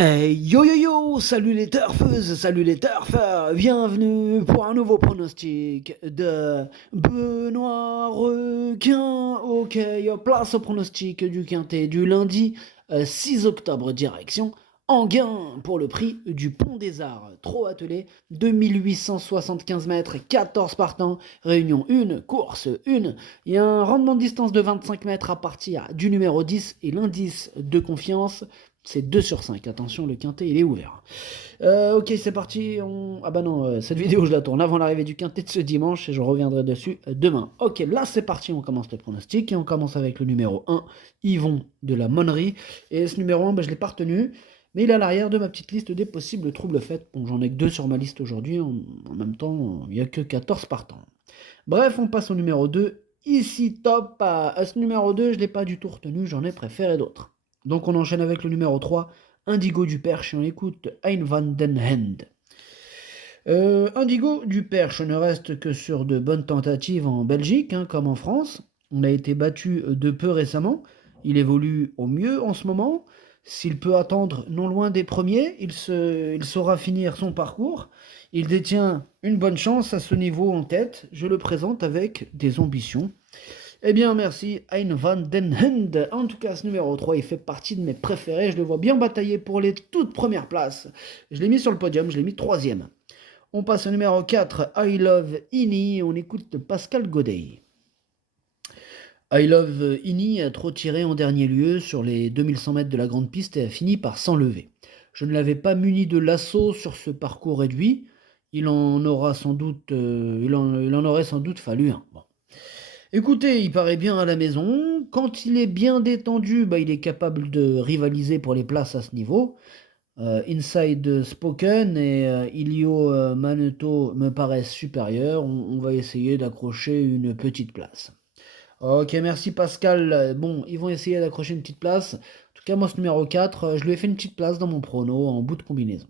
Hey yo yo yo, salut les turfeuses, salut les turfeurs, bienvenue pour un nouveau pronostic de Benoît Requin. Ok, place au pronostic du quintet du lundi 6 octobre, direction Enghien pour le prix du Pont des Arts. Trop attelé, 2875 mètres, 14 partants, réunion 1, course 1. Il y a un rendement de distance de 25 mètres à partir du numéro 10 et l'indice de confiance. C'est 2 sur 5. Attention, le quintet, il est ouvert. Ok, c'est parti. Ah bah non, cette vidéo, je la tourne avant l'arrivée du quintet de ce dimanche et je reviendrai dessus demain. Ok, là, c'est parti. On commence le pronostic et on commence avec le numéro 1, Yvon de la Monnerie. Et ce numéro 1, bah, je ne l'ai pas retenu, mais il est à l'arrière de ma petite liste des possibles troubles faits. Bon, j'en ai que 2 sur ma liste aujourd'hui. En même temps, il n'y a que 14 partants. Bref, on passe au numéro 2. Ici, top. Ce numéro 2, je ne l'ai pas du tout retenu. J'en ai préféré d'autres. Donc on enchaîne avec le numéro 3, Indigo du Perche, et on écoute Ein van den Hand. Indigo du Perche ne reste que sur de bonnes tentatives en Belgique, comme en France. On a été battu de peu récemment. Il évolue au mieux en ce moment. S'il peut attendre non loin des premiers, il saura finir son parcours. Il détient une bonne chance à ce niveau en tête. Je le présente avec des ambitions. Eh bien, merci, Hein van den Hende. En tout cas, ce numéro 3, il fait partie de mes préférés. Je le vois bien batailler pour les toutes premières places. Je l'ai mis sur le podium, je l'ai mis troisième. On passe au numéro 4, I Love Ini. On écoute Pascal Godet. I Love Ini a trop tiré en dernier lieu sur les 2100 mètres de la grande piste et a fini par s'enlever. Je ne l'avais pas muni de lasso sur ce parcours réduit. Il en aurait sans doute fallu un. Bon. Écoutez, il paraît bien à la maison. Quand il est bien détendu, il est capable de rivaliser pour les places à ce niveau. Inside Spoken et Ilio Maneto me paraissent supérieurs. On va essayer d'accrocher une petite place. Ok, merci Pascal. Bon, ils vont essayer d'accrocher une petite place. En tout cas, moi, ce numéro 4, je lui ai fait une petite place dans mon prono en bout de combinaison.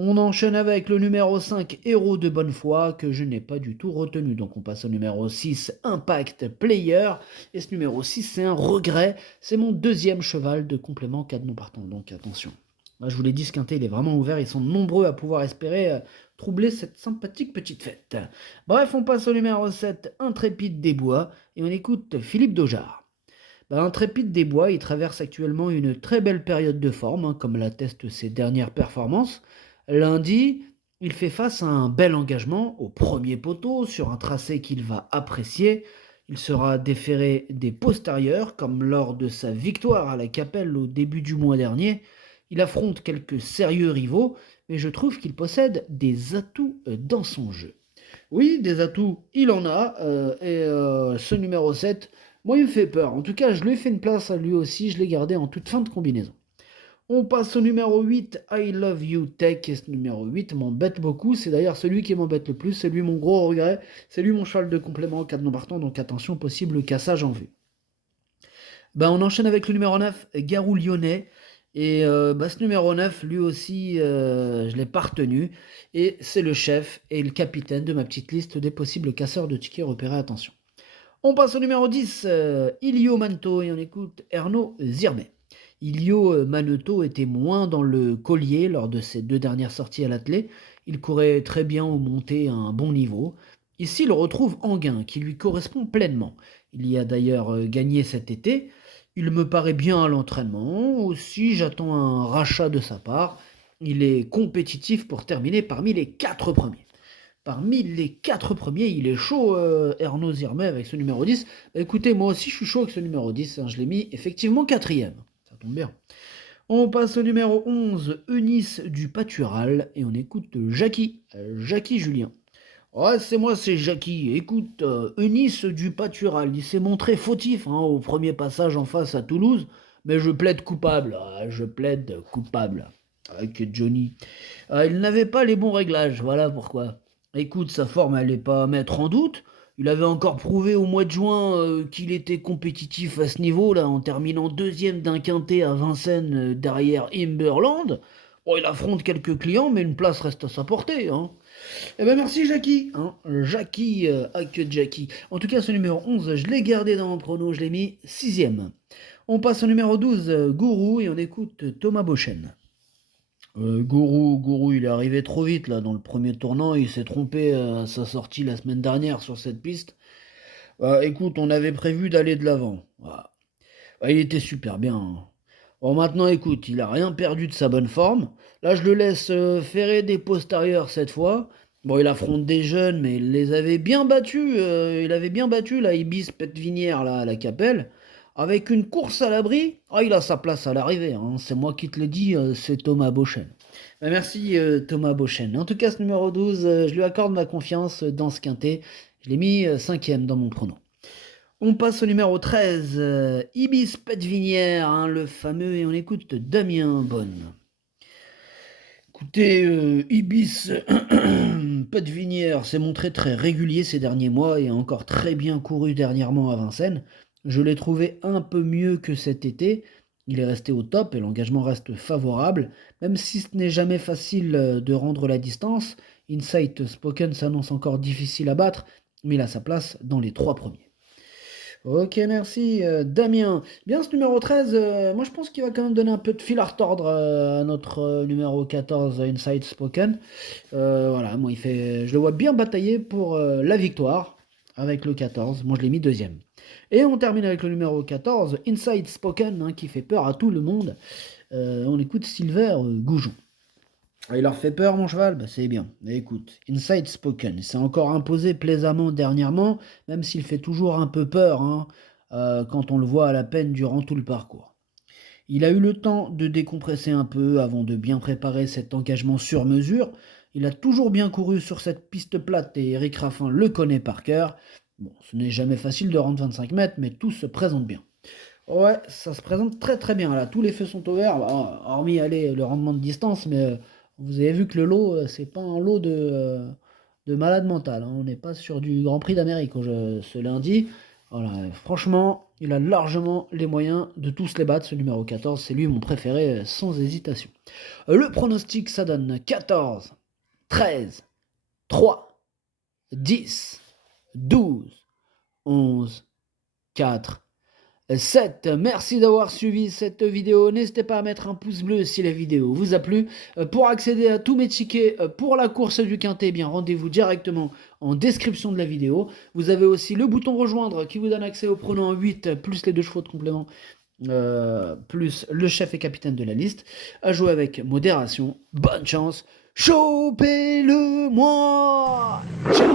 On enchaîne avec le numéro 5, Héros de bonne foi, que je n'ai pas du tout retenu. Donc on passe au numéro 6, Impact Player. Et ce numéro 6, c'est un regret. C'est mon deuxième cheval de complément 4 non partant. Donc attention. Là, je vous l'ai dit, ce quintet, il est vraiment ouvert. Ils sont nombreux à pouvoir espérer troubler cette sympathique petite fête. Bref, on passe au numéro 7, Intrépide des Bois. Et on écoute Philippe Dojard. Intrépide des Bois, il traverse actuellement une très belle période de forme, comme l'attestent ses dernières performances. Lundi, il fait face à un bel engagement au premier poteau sur un tracé qu'il va apprécier. Il sera déféré des postérieurs, comme lors de sa victoire à la Capelle au début du mois dernier. Il affronte quelques sérieux rivaux, mais je trouve qu'il possède des atouts dans son jeu. Oui, des atouts, il en a, ce numéro 7, moi il me fait peur. En tout cas, je lui ai fait une place à lui aussi, je l'ai gardé en toute fin de combinaison. On passe au numéro 8, I Love You Tech, et ce numéro 8 m'embête beaucoup, c'est d'ailleurs celui qui m'embête le plus, c'est lui mon gros regret, c'est lui mon cheval de complément 4 non partant, donc attention, possible cassage en vue. On enchaîne avec le numéro 9, Garou Lyonnais, et ce numéro 9, lui aussi, je ne l'ai pas retenu, et c'est le chef et le capitaine de ma petite liste des possibles casseurs de tickets repérés, attention. On passe au numéro 10, Ilio Manto, et on écoute Ernaud Zirmet. Ilio Maneto était moins dans le collier lors de ses 2 dernières sorties à l'attelé. Il courait très bien aux montées à un bon niveau. Ici, il retrouve Enghien, qui lui correspond pleinement. Il y a d'ailleurs gagné cet été. Il me paraît bien à l'entraînement. Aussi, j'attends un rachat de sa part. Il est compétitif pour terminer parmi les 4 premiers. Parmi les 4 premiers, il est chaud, Ernaud Zirmet, avec ce numéro 10. Écoutez, moi aussi, je suis chaud avec ce numéro 10. Je l'ai mis effectivement 4e. Ça tombe bien. On passe au numéro 11, Eunice du Pâtural, et on écoute Jackie. Jackie Julien. Ouais, c'est moi, c'est Jackie. Écoute, Eunice du Pâtural, il s'est montré fautif au premier passage en face à Toulouse, mais je plaide coupable. Je plaide coupable. Avec Johnny. Il n'avait pas les bons réglages, voilà pourquoi. Écoute, sa forme, elle n'est pas à mettre en doute. Il avait encore prouvé au mois de juin qu'il était compétitif à ce niveau-là, en terminant deuxième d'un quintet à Vincennes derrière Imberland. Bon, il affronte quelques clients, mais une place reste à sa portée. Eh ben merci Jackie. Jackie, que Jackie. En tout cas, ce numéro 11, je l'ai gardé dans mon prono, je l'ai mis 6e. On passe au numéro 12, Gourou, et on écoute Thomas Beauchesne. Gourou, il est arrivé trop vite là dans le premier tournant, il s'est trompé à sa sortie la semaine dernière sur cette piste. Écoute, on avait prévu d'aller de l'avant. Voilà. Il était super bien, hein. Bon, maintenant, écoute, il a rien perdu de sa bonne forme. Là, je le laisse ferrer des postérieurs cette fois. Bon, il affronte des jeunes, mais il les avait bien battus. Il avait bien battu la Ibis Petvinière là, à la Capelle. Avec une course à l'abri, il a sa place à l'arrivée, hein. C'est moi qui te le dis, c'est Thomas Beauchesne. Merci Thomas Beauchesne. En tout cas, ce numéro 12, je lui accorde ma confiance dans ce quintet. Je l'ai mis cinquième dans mon prono. On passe au numéro 13, Ibis Petvinière, hein, le fameux, et on écoute Damien Bonne. Écoutez, Ibis Petvinière s'est montré très régulier ces derniers mois et a encore très bien couru dernièrement à Vincennes. Je l'ai trouvé un peu mieux que cet été. Il est resté au top et l'engagement reste favorable. Même si ce n'est jamais facile de rendre la distance, Insight Spoken s'annonce encore difficile à battre, mais il a sa place dans les 3 premiers. Ok, merci Damien. Bien ce numéro 13, moi je pense qu'il va quand même donner un peu de fil à retordre à notre numéro 14, Inside Spoken. Voilà, moi je le vois bien batailler pour la victoire avec le 14. Moi je l'ai mis deuxième. Et on termine avec le numéro 14, Inside Spoken, hein, qui fait peur à tout le monde. On écoute Silver Goujon. Il leur fait peur, mon cheval? C'est bien. Mais écoute, Inside Spoken, il s'est encore imposé plaisamment dernièrement, même s'il fait toujours un peu peur, hein, quand on le voit à la peine durant tout le parcours. Il a eu le temps de décompresser un peu avant de bien préparer cet engagement sur mesure. Il a toujours bien couru sur cette piste plate et Eric Raffin le connaît par cœur. Bon, ce n'est jamais facile de rendre 25 mètres, mais tout se présente bien. Ouais, ça se présente très très bien là. Tous les feux sont ouverts, hormis le rendement de distance, mais vous avez vu que le lot, c'est pas un lot de malade mental, hein. On n'est pas sur du Grand Prix d'Amérique ce lundi. Voilà, franchement, il a largement les moyens de tous les battre, ce numéro 14. C'est lui mon préféré, sans hésitation. Le pronostic, ça donne 14, 13, 3, 10, 12, 11, 4, 7. Merci d'avoir suivi cette vidéo. N'hésitez pas à mettre un pouce bleu si la vidéo vous a plu. Pour accéder à tous mes tickets pour la course du Quintet, rendez-vous directement en description de la vidéo. Vous avez aussi le bouton rejoindre qui vous donne accès au pronom en 8 plus les 2 chevaux de complément plus le chef et capitaine de la liste. À jouer avec modération. Bonne chance. Chopez-le moi. Ciao.